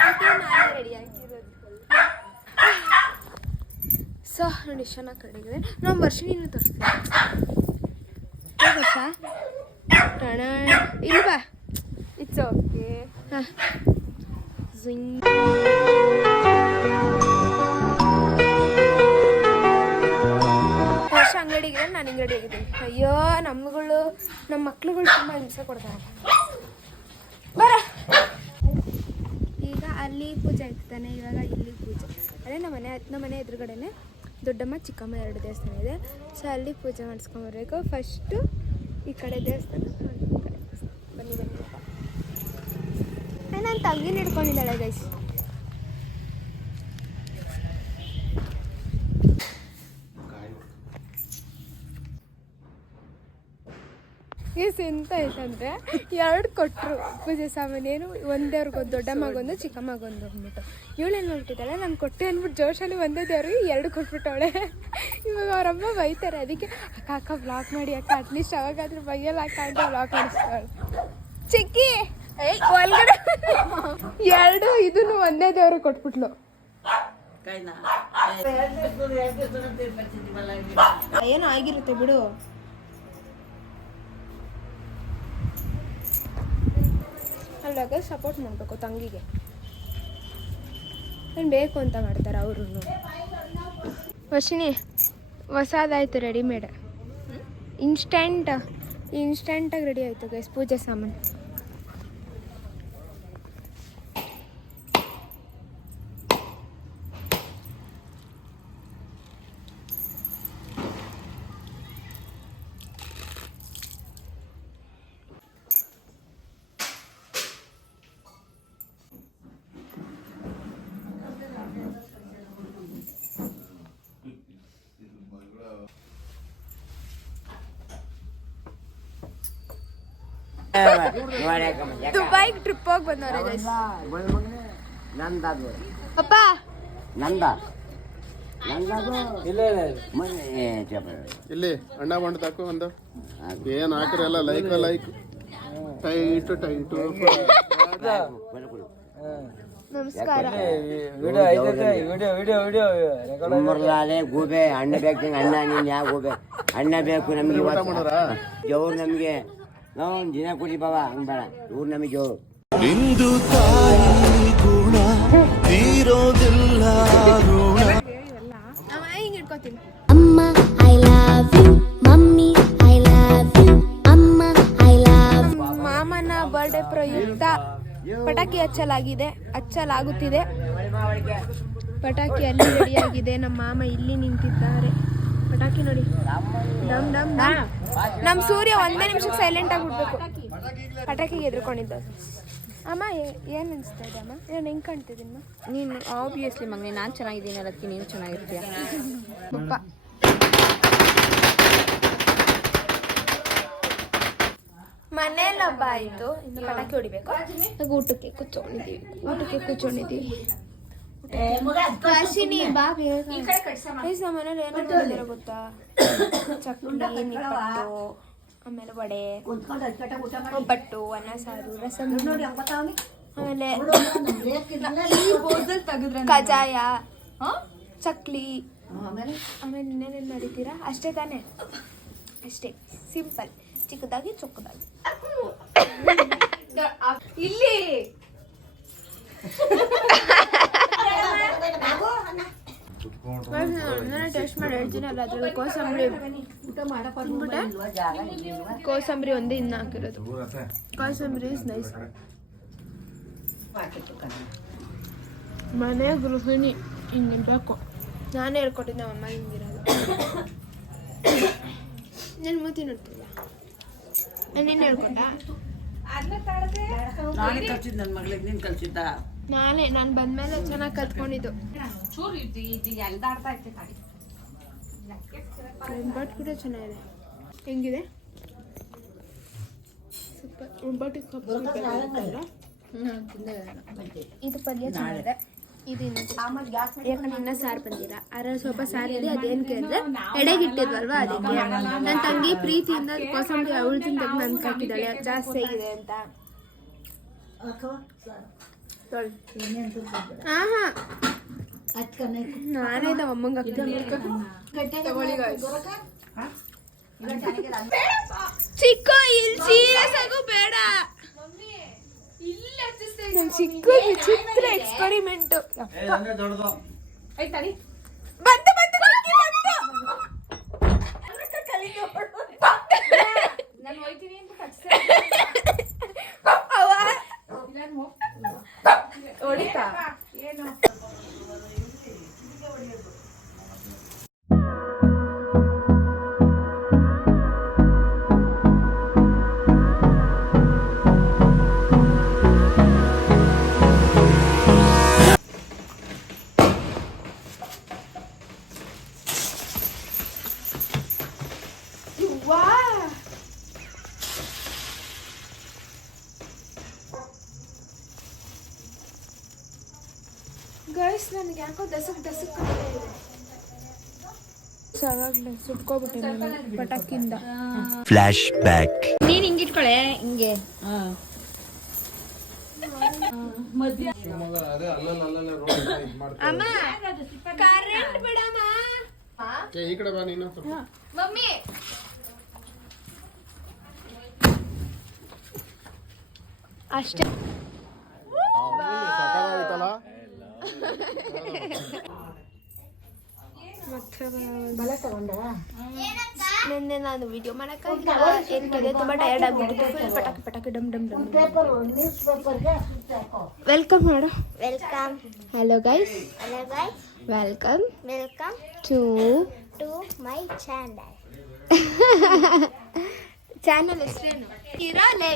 ನಾನೇ ರೆಡಿ ಹಾಕಿರೋದು. ಸೊ ನೋಡಿ ಎಷ್ಟು ಚೆನ್ನಾಗಿ ಕಡಿಗಿದೆ. ನಮ್ಮ ವರ್ಷ ನೀನು ತೋರಿಸ್ತೀನಿ ವರ್ಷ ಟಣ ಇಲ್ವಾ? It's okay. ಹಾಂ ವರ್ಷ ಅಂಗಡಿಗೆ ನಾನು ಅಂಗಡಿ ಆಗಿದ್ದೀನಿ. ಅಯ್ಯೋ ನಮ್ಮ ಮಕ್ಳುಗಳು ತುಂಬ ಹಿಂಸೆ ಕೊಡ್ತಾರೆ. ಬರ ಈಗ ಅಲ್ಲಿ ಪೂಜೆ ಆಗ್ತಾನೆ, ಇವಾಗ ಇಲ್ಲಿ ಪೂಜೆ. ಅದೇ ನಮ್ಮ ಮನೆ ಎದುರುಗಡೆನೆ ದೊಡ್ಡಮ್ಮ ಚಿಕ್ಕಮ್ಮ 2 ದೇವಸ್ಥಾನ ಇದೆ. ಸೊ ಅಲ್ಲಿ ಪೂಜೆ ಮಾಡಿಸ್ಕೊಂಬರ್ಬೇಕು. ಫಸ್ಟು ಈ ಕಡೆ ದೇವಸ್ಥಾನ, ಬನ್ನಿ ನನ್ನ ತಂಗಿನ ಹಿಡ್ಕೊಂಡಿದ್ದಾಳೆ ಗೈಸ್. ಎಂತ ಆಯ್ತಂದ್ರೆ 2 ಕೊಟ್ಟರು ಪೂಜೆ ಸಾಮಾನು. ಏನು ಒಂದೇವ್ರಿಗೊಂದು, ದೊಡ್ಡಮ್ಮಗೊಂದು ಚಿಕ್ಕಮ್ಮಗೊಂದು ಅಂದ್ಬಿಟ್ಟು. ಇವಳೇನು ಹೊರಟಿದ್ದಾಳೆ, ನಾನು ಕೊಟ್ಟೆ ಅಂದ್ಬಿಟ್ಟು ಜೋಶಲ್ಲಿ ಒಂದೇ ದೇವ್ರಿಗೆ 2 ಕೊಟ್ಬಿಟ್ಟವಳೆ. ಇವಾಗ ಅವರಮ್ಮ ಬೈತಾರೆ. ಅದಕ್ಕೆ ಅಕ್ಕ ಬ್ಲಾಕ್ ಮಾಡಿ ಅಕ್ಕ, ಅಟ್ಲೀಸ್ಟ್ ಅವಾಗಾದ್ರೂ ಬೈಯಲ್ಲ ಅಕ್ಕ ಅಂತ ಬ್ಲಾಕ್ ಮಾಡಿಸ್ತಾಳೆ. ಚಿಕ್ಕಿ ಒಳಗಡೆ 2 ಇದನ್ನು ಒಂದೇ ದೇವ್ರಿಗೆ ಕೊಟ್ಬಿಟ್ಲು. ಏನೋ ಆಗಿರುತ್ತೆ ಬಿಡು. ಅಲ್ಲಾಗ ಸಪೋರ್ಟ್ ಮಾಡಬೇಕು ತಂಗಿಗೆ. ನಾನು ಬೇಕು ಅಂತ ಮಾಡ್ತಾರೆ ಅವರು. ವರ್ಷಿಣಿ ಹೊಸದಾಯ್ತು ರೆಡಿಮೇಡ್, ಇನ್ಸ್ಟೆಂಟಾಗಿ ರೆಡಿ ಆಯಿತು ಗೈಸ್ ಪೂಜೆ ಸಾಮಾನು. ದುಬೈಗೆ ಟ್ರಿಪ್ ಹೋಗಿ ಬಂದವ್ರೆ ಗೈಸ್. ಅಪ್ಪ ಇಲ್ಲಿ ಅಣ್ಣ ಬಂಡು ತಾಕು ಒಂದು ಏನು ಹಾಕ್ರಿ ಎಲ್ಲ ಲೈಕ್ ಟೈಟು ನಮಸ್ಕಾರ. ಗೂಬೆ ಅಣ್ಣ ಬೇಕು, ಅಣ್ಣ ನೀನ್ ಯಾವ ಗೂಬೆ ಅಣ್ಣ ಬೇಕು ನಮ್ಗೆ. ಜವ್ರು ನಮ್ಗೆ ನಾವು ದಿನ ಕೊಡಿ ಬಾವ, ಹಂಗ್ ಬೇಡ. ಇವ್ರು ನಮಗೆ ಜೋರು. ನಿಂದು ತಾಯಿ ಗುಣ ತೀರೋದಿಲ್ಲ ಹಿಂಗೆ ಇಟ್ಕೋತೀನಿ. ಅಮ್ಮ I love you, mummy I love you, ಅಮ್ಮ ಐ ಲವ್. ಮಾಮನ ಬರ್ಡೇ ಪ್ರಯುಕ್ತ ಪಟಾಕಿ ಹಚ್ಚಲಾಗುತ್ತಿದೆ. ಪಟಾಕಿ ಅಲ್ಲಿ ರೆಡಿಯಾಗಿದೆ. ನಮ್ಮ ಮಾಮ ಇಲ್ಲಿ ನಿಂತಿದ್ದಾರೆ. ಪಟಾಕಿ ನೋಡಿ, ಡಮ್ ಡಮ್ ಡಮ್. ನಮ್ಮ ಸೂರ್ಯ 1 ನಿಮಿಷಕ್ಕೆ ಸೈಲೆಂಟ್ ಆಗಿಬಿಡ್ಬೇಕು. ಪಟಾಕಿಗೆ ಎದ್ರುಕೊಂಡಿದ್ದ. ಅಮ್ಮ ಏನು ಅನಿಸ್ತಾ ಇದೆ ಅಮ್ಮ? ನಾನು ಹೆಂಗೆ ಕಾಣ್ತಿದ್ದೀನಮ್ಮ? ನೀನು ಆಬ್ವಿಯಸ್ಲಿ ಮಗನೇ ನಾನು ಚೆನ್ನಾಗಿದ್ದೀನಿ, ಅದಕ್ಕೆ ನೀನು ಚೆನ್ನಾಗಿರ್ತೀಯ. ಪಪ್ಪ ಮನೇಲಿ ಹಬ್ಬ ಆಯಿತು, ಇನ್ನು ಪಟಾಕಿ ಹೊಡಿಬೇಕು. ಊಟಕ್ಕೆ ಕೂತ್ಕೊಂಡಿದ್ದೀವಿ. ಕಾಶಿನಿ ಬಾ ಬೇಗ. ನಮ್ಮ ಮನೇಲಿ ಏನೋ ಮಾಡಿದಿರೋ ಗೊತ್ತಾ? ಚಕ್ಲಿ, ನಿಪ್ಪಟ್ಟು, ಆಮೇಲೆ ವಡೆ, ಒಬ್ಬಟ್ಟು, ಅನ್ನ ಸಾರು, ರಸಂ, ಆಮೇಲೆ ಕಜಾಯ, ಚಕ್ಲಿ, ಆಮೇಲೆ ಇನ್ನೇನೇನು ಮಾಡಿದ್ದೀರಾ? ಅಷ್ಟೇ ತಾನೇ? ಅಷ್ಟೇ ಸಿಂಪಲ್, ಚಿಕ್ಕದಾಗಿ ಚೊಕ್ಕದಾಗಿ. ಇಲ್ಲಿ ಟೇಸ್ಟ್ ಮಾಡಿ ಹೇಳ್ತೀನಿ. ಅಲ್ಲ ಅದ್ರಲ್ಲಿ ಕೋಸಂಬರಿ ಒಂದೇ ಇನ್ನು ಹಾಕಿರೋದು. ಕೋಸಂಬರಿ ಇಸ್ ನೈಸ್. ಮನೆ ಗೃಹಿಣಿ ಹಿಂಗಿರ್ಬೇಕು. ನಾನೇ ಹೇಳ್ಕೊಟ್ಟಿದ್ದೆ ನಮ್ಮ ಅಮ್ಮ ಹಿಂಗಿರೋದು. ನಾನು ಮೂತಿ ನೋಡ್ತಿಲ್ಲ, ನಾನೇನು ಹೇಳ್ಕೊಟ್ಟ? ನಾನು ಬಂದ್ಮೇಲೆ ಚೆನ್ನಾಗಿ ಕಲ್ತ್ಕೊಂಡಿದ್ದು. ಬಟ್ ಕೂಡ ಚೆನ್ನಾಗಿದೆ. ಹೆಂಗಿದೆ ಸೂಪರ್. ಒಬ್ಬಟ್ಟು ಕಪ್ಪು ಇದು ಪಲ್ಯ ಚೆನ್ನಾಗಿದೆ. ಇದು ಯಾಕಂದ್ರೆ ಇನ್ನ ಸಾರು ಬಂದಿರ ಅರ ಸ್ವಲ್ಪ ಸಾರು ಇದೆ. ಅದೇನು ಕೇಳಿದ್ರೆ ಎಡೆಗಿಟ್ಟಿದ್ವಲ್ವಾ ಅದಕ್ಕೆ ನನ್ನ ತಂಗಿ ಪ್ರೀತಿಯಿಂದ ಕೋಸಂಬರಿ ಅವಳದಿಂದ ತೆಗೆದು ನನ್ಗೆ ಹಾಕಿದ್ದಾಳೆ ಜಾಸ್ತಿ ಆಗಿದೆ ಅಂತ. ನಾನೇ ಅಮ್ಮಂಗೆ ಹಾಕ್ತೀನಿ. ಚಿಕ್ಕ ಇಲ್ಲಿ ಸೀರಿಯಸ್ ಆಗು ಬೇಡ. ಚಿಕ್ಕ ವಿಚಿತ್ರ ಎಕ್ಸ್ಪರಿಮೆಂಟ್ ಬಂತು ಬಂತು ಹೊಡಿತಾ ಗೈಸ್ ನನಗೆ ಯಾಕೋ ದಸಕ್ ಸವಾಗ್ಲೇ ಸುಟ್ಕೋಬಿಟ್ಟೆ ನಾನು ಪಟಾಕಿಂದ. Flash back. ನೀನ್ ಹಿಂಗಿಟ್ಕೊಳೆ ಹಿಂಗೆ. ಅಮ್ಮ ಕರೆಂಟ್ ಬಿಡಮ್ಮ. ಈ ಕಡೆ ಬಾ ನೀನು. ಮಮ್ಮಿ ಅಷ್ಟೇ. ನಿನ್ನೆ ನಾನು ವಿಡಿಯೋ ಮಾಡಕ್ಕಾಗಿಲ್ಲ. ಏನ್ಕಿದೆ ತುಂಬಾ ಟಯರ್ಡ್ ಆಗ್ಬಿಟ್ಟಿತ್ತು. ಫುಲ್ ಪಟಾಕಿ ಪಟಾಕಿ ಡಮ್ ಡಮ್ ಡಮ್. ವೆಲ್ಕಮ್ ಮಾಡು. Welcome. Hello guys. Hello guys. Welcome welcome to my channel. Channel ಹೆಸರೇನು? ಇರೋಲೆ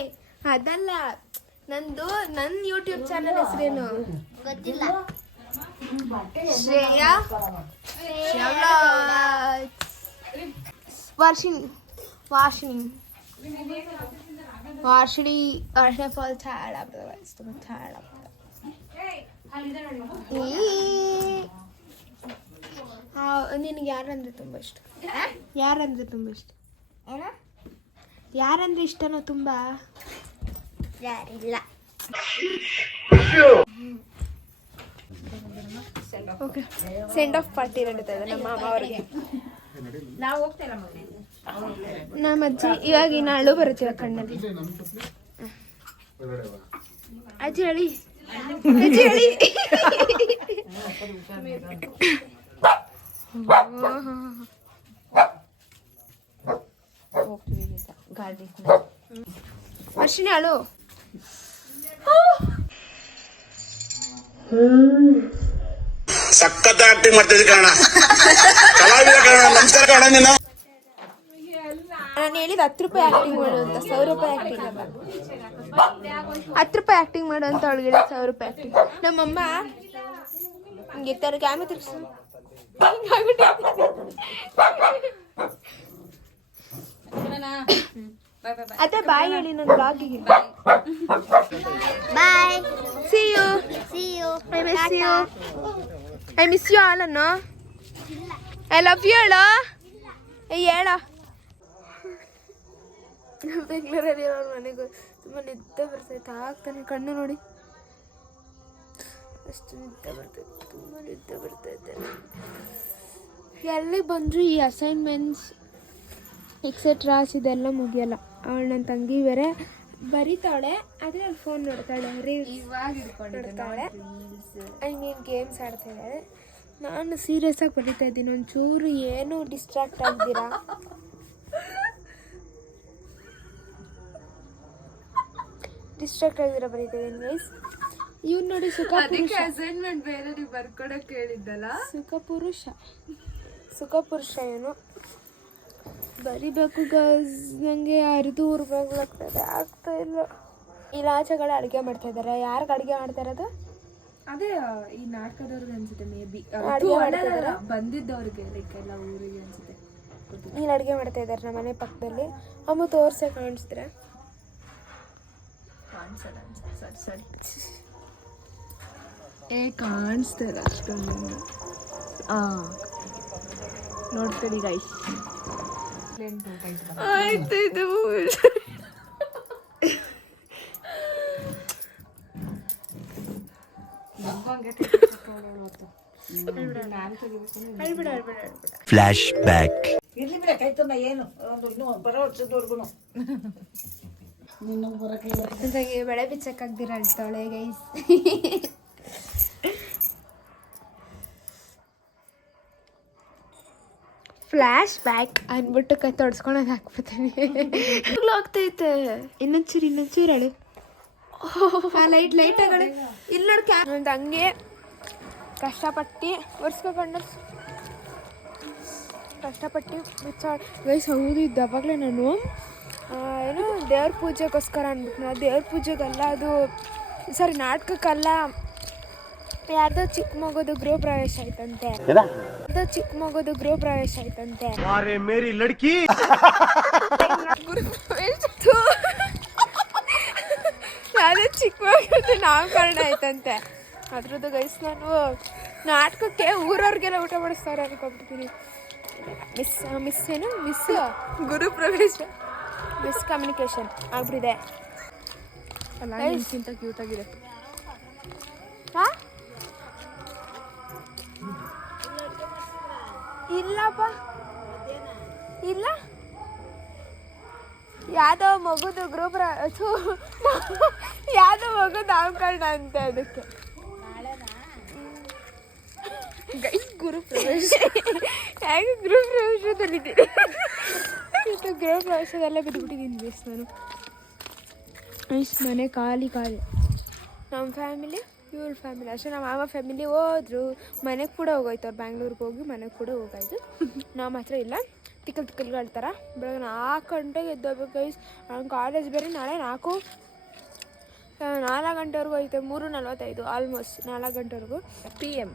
ಅದಲ್ಲ ನಂದು. ನನ್ನ ಯೂಟ್ಯೂಬ್ ಚಾನಲ್ ಹೆಸರೇನು ಗೊತ್ತಿಲ್ಲ. ಶ್ರೇಯಾ ವಾರ್ಷಿಣಿ ವಾರ್ಷಿಣಿ ವಾರ್ಷಿಣಿ ಅರ್ಶನ ಫಾಲ್ ಥಾಳ ಥಾಳ. ನಿನಗೆ ಯಾರಂದ್ರೆ ತುಂಬ ಇಷ್ಟ? ಯಾರಂದ್ರೆ ತುಂಬ ಇಷ್ಟ? ಯಾರಂದ್ರೆ ಇಷ್ಟನೋ ತುಂಬ? ಯಾರಿಲ್ಲ. ಓಕೆ, ಸೆಂಡ್ ಆಫ್ ಪಾರ್ಟಿ ನಡೀತಾ ಇದೆ ನಮ್ಮ ಮಾಮ ಅವರಿಗೆ. ನಮ್ಮ ಅಜ್ಜಿ ಇವಾಗ ಇನ್ನು ಅಳು ಬರುತ್ತಿವ ಕಣ್ಣಲ್ಲಿ. ಅಜ್ಜಿ ಹೇಳಿ, ಅಜ್ಜಿ ಹೇಳಿ. ಅರ್ಶಿನಿ ಅಳು. ಸಖತ್ ಆಕ್ಟಿಂಗ್ ಮಾಡ್ತಿದ್ದೆ ಕಾರಣ ಕಲಾವಿದ ಕಾರಣ. ನಮಸ್ಕಾರ ಕಾರಣ. ನೀನು ನಾನು ಹೇಳಿದ 10 ರೂಪಾಯಿ ಆಕ್ಟಿಂಗ್ ಮಾಡು ಅಂತ. 100 ರೂಪಾಯಿ ಆಕ್ಟಿಂಗ್ ಅಲ್ಲ, 10 ರೂಪಾಯಿ ಆಕ್ಟಿಂಗ್ ಮಾಡು ಅಂತ ಅವಳಿಗೆ 100 ರೂಪಾಯಿ ಆಕ್ಟಿಂಗ್. ನಮ್ಮಮ್ಮ ಹಿಂಗಿರ್ತಾರೆ ಕ್ಯಾಮೆ ತಿರ್ಗಿಸ್. ಅದೇ ಬಾಯ್ ಹೇಳಿ ನನ್ನ ಬ್ಲಾಗಿಗೆ. Bye. See you. I miss you. I miss you all ಅನ್ನು. ಐ ಲವ್ ಯು ಹೇಳೋ. ಹೇಳ. ಬೆಂಗಳೂರಲ್ಲಿ ಇರೋ ಮನೆಗೂ ತುಂಬ ನಿದ್ದೆ ಬರ್ತೈತೆ. ಆಗ್ತಾನೆ ಕಣ್ಣು ನೋಡಿ ಅಷ್ಟು ನಿದ್ದೆ ಬರ್ತೈತೆ, ತುಂಬ ನಿದ್ದೆ ಬರ್ತೈತೆ. ಎಲ್ಲಿಗೆ ಬಂದರೂ ಈ ಅಸೈನ್ಮೆಂಟ್ಸ್ ಎಕ್ಸೆಟ್ರಾಸ್ ಇದೆಲ್ಲ ಮುಗಿಯಲ್ಲ. ಅವಳು ನನ್ನ ತಂಗಿ ಬೇರೆ ಬರೀತಾಳೆ, ಆದರೆ ಅಲ್ಲಿ ಫೋನ್ ನೋಡ್ತಾಳೆ, ರೀಲ್ಸ್ ನೋಡ್ತಾಳೆ, ಐ ಮೀನ್ ಗೇಮ್ಸ್ ಆಡ್ತಾ ಇದ್ದಾಳೆ. ನಾನು ಸೀರಿಯಸ್ ಆಗಿ ಬರೀತಾ ಇದ್ದೀನಿ. ಒಂಚೂರು ಏನೂ ಡಿಸ್ಟ್ರಾಕ್ಟ್ ಆಗ್ದಿರಾ. ಬರೀತಾ ಇದ್ದೀನಿ ಗೈಸ್. ಇವ್ನು ನೋಡಿ ಸುಖ ಪುರುಷ. ಅಸೈನ್ಮೆಂಟ್ ಬೇರೆ ನೀವು ಬರ್ಕೊಡಕ್ಕೆ ಹೇಳಿದ್ದಲ್ಲ. ಸುಖ ಪುರುಷ ಏನು ಬರಿಬೇಕು ಗೈಸ್. ನನಗೆ ಅರಿದು ಊರ್ಬೇಕಾಗ್ತದೆ, ಆಗ್ತಾ ಇಲ್ಲ. ಇಲ್ಲಿ ಆಚೆಗಳು ಅಡುಗೆ ಮಾಡ್ತಾ ಇದ್ದಾರೆ. ಯಾರಿಗೆ ಅಡುಗೆ ಮಾಡ್ತಾ ಇರೋದು? ಅದೇ ಈ ನಾಟಕದವ್ರಿಗೆ ಅನ್ಸುತ್ತೆ, ಮೇ ಬಿ ಅಡುಗೆ ಮಾಡ್ತಾ ಇದ್ದಾರೆ ಬಂದಿದ್ದವ್ರಿಗೆ ಲೈಕ್ ಎಲ್ಲ ಊರಿಗೆ ಅನ್ಸುತ್ತೆ. ಇಲ್ಲಿ ಅಡುಗೆ ಮಾಡ್ತಾ ಇದ್ದಾರೆ ನಮ್ಮ ಮನೆ ಪಕ್ಕದಲ್ಲಿ. ಅಮ್ಮ ತೋರ್ಸೆ ಕಾಣಿಸ್ತಾರೆ. ಕಾಣಿಸ್ತಾರೆ ಅಷ್ಟೊಂದು. ನೋಡ್ತೀರಿ ಗೈಸ್. ಆಯ್ತು ಇದು ಫ್ಲಾಶ್ ಬ್ಯಾಕ್. ಬೆಳೆ ಬಿಚ್ಚಕ್ಕಾಗ್ದಿರ ಅಳ್ತಾವಳೆ ಗೈಸ್. ಫ್ಲ್ಯಾಶ್ ಬ್ಯಾಕ್ ಅಂದ್ಬಿಟ್ಟು ಕೈ ತೊಡ್ಸ್ಕೊಳೋದು ಹಾಕ್ಬಿಡ್ತೀನಿ. ಆಗ್ತೈತೆ. ಇನ್ನೊಂಚೂರು ಅಳು. ಲೈಟ್ ಆಗಳೆ. ಇಲ್ಲಿ ನೋಡಿ ಒಂದು ಹಂಗೆ ಕಷ್ಟಪಟ್ಟು ಒರೆಸ್ಕೊಂಡು ಕಷ್ಟಪಟ್ಟು ಗೈಸ್. ಹೌದು ಇದ್ದು ಅವಾಗಲೇ ನಾನು ಏನು ದೇವ್ರ ಪೂಜೆಗೋಸ್ಕರ ಅಂದ್ಬಿಟ್ಟು ನಾವು ದೇವ್ರ ಪೂಜೆಗಲ್ಲ, ಅದು ಸರಿ ನಾಟಕಕ್ಕಲ್ಲ, ಯಾರ್ದೋ ಚಿಕ್ಕ ಮಗೋದು ಗೃಹ ಪ್ರವೇಶ ಆಯ್ತಂತೆ. ಚಿಕ್ಕ ಮಗೋದು ಗೃಹ ಪ್ರವೇಶ ಆಯ್ತಂತೆ. ಯಾವುದೋ ಚಿಕ್ಕ ಮಗದು ನಾಮಕರಣ ಆಯ್ತಂತೆ. ಅದ್ರದ್ದು ಗೈಸ್ ನಾನು ನಾಟಕಕ್ಕೆ ಊರವ್ರಿಗೆಲ್ಲ ಊಟ ಮಾಡಿಸ್ತಾರೆ ಅನ್ಕೊಂಡ್ಬಿಡ್ತೀನಿ. ಮಿಸ್ ಗುರು ಪ್ರವೇಶ ಮಿಸ್ಕಮ್ಯುನಿಕೇಶನ್ ಆಗ್ಬಿಟ್ಟಿದೆ. ಅಲ್ಲ ಕ್ಯೂಟ್ ಆಗಿದೆ. ಹಾಂ ಇಲ್ಲಪ್ಪ ಇಲ್ಲ, ಯಾವುದೋ ಮಗುದು ಗ್ರೂಪ್ ಯಾವುದೋ ಮಗು ನಾಮಕರಣ ಅಂತೆ. ಅದಕ್ಕೆ ಗುರು ಪ್ರವೇಶ ಹೇಗೆ ಗೃಹ ಪ್ರವೇಶದಲ್ಲಿದ್ದೀನಿ. ಇದು ಗೃಹ ಪ್ರವೇಶದಲ್ಲೇ ಬಿದ್ದುಬಿಟ್ಟಿದ್ದೀನಿ ಬೇಸ್ ನಾನು. ಇಷ್ಟು ಮನೆ ಖಾಲಿ. ನಮ್ಮ ಫ್ಯಾಮಿಲಿ ಇವ್ರ ಫ್ಯಾಮಿಲಿ ಅಷ್ಟೇ. ನಮ್ಮ ಮಾಮ ಫ್ಯಾಮಿಲಿ ಹೋದ್ರು, ಮನೆಗೆ ಕೂಡ ಹೋಗೋಯ್ತು. ಅವ್ರು ಬ್ಯಾಂಗ್ಳೂರಿಗೆ ಹೋಗಿ ಮನೆಗೆ ಕೂಡ ಹೋಗಾಯ್ತು. ನಾವು ಮಾತ್ರ ಇಲ್ಲ. ತಿಕ್ಕಲ್ಗಳ್ತಾರ. ಬೆಳಗ್ಗೆ 4 ಗಂಟೆಗೆ ಎದ್ದೋಗ್ಬೇಕು ಗೈಸ್. ಅವ್ನು ಕಾಲೇಜ್ ಬೇರೆ ನಾಳೆ 4 ಗಂಟೆವರೆಗೂ ಐತೆ. 3:45 ಆಲ್ಮೋಸ್ಟ್ 4 ಗಂಟೆವರೆಗೂ PM.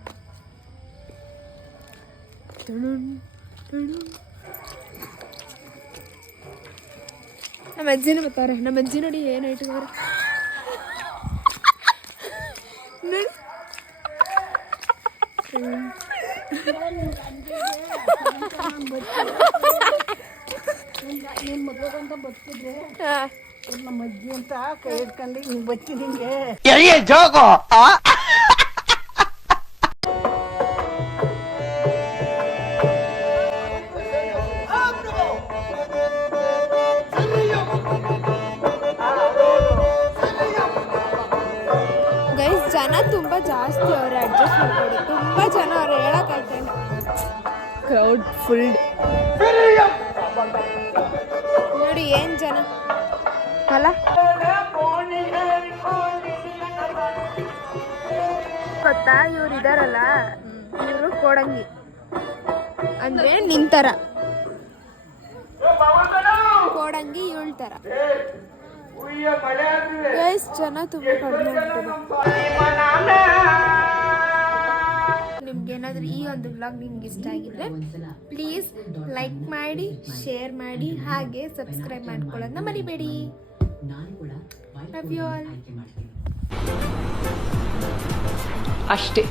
ನಮ್ಮ ಅಜ್ಜಿನೂ ಬರ್ತಾರೆ. ನಮ್ಮ ಅಜ್ಜಿ ನೋಡಿ ಏನು ಇಟ್ಕೋರು. ನಮ್ಮ ಅಜ್ಜಿ ಅಂತ ಕೈ ಇಟ್ಕೊಂಡು ಹಿಂಗೆ ಬಚ್ಚಿ ನಿಂಗೆ ಗೈಸ್. ಜನ ತುಂಬ ಜಾಸ್ತಿ ಅವ್ರೆ, ಅಡ್ಜಸ್ಟ್ ಮಾಡ್ಕೊಡಿ. ತುಂಬ ಜನ ಅವ್ರು ಹೇಳೋಕ್ಕಾಯ್ತಲ್ಲ. ಕ್ರೌಡ್ ಫುಲ್ಡ್ ನೋಡಿ ಏನು ಜನ ಅಲ್ಲ. ಗೊತ್ತಾ ಇವ್ರು ಇದಾರಲ್ಲ, ಇವರು ಕೋಡಂಗಿ ಅಂದರೆ ನಿಂತರ. ಕೋಡಂಗಿ ಇವಳ ಥರ. ಗೈಸ್ ಜನ ತುಂಬ ಕಡಿಮೆ ಆಗ್ತದೆ. ನಿಮ್ಗೇನಾದರೂ ಈ ಒಂದು ವ್ಲಾಗ್ ನಿಮ್ಗೆ ಇಷ್ಟ ಆಗಿದ್ರೆ ಪ್ಲೀಸ್ ಲೈಕ್ ಮಾಡಿ, ಶೇರ್ ಮಾಡಿ, ಹಾಗೆ ಸಬ್ಸ್ಕ್ರೈಬ್ ಮಾಡ್ಕೊಳ್ಳೋದನ್ನ ಮರಿಬೇಡಿ. Love you all. ಅಷ್ಟೇ.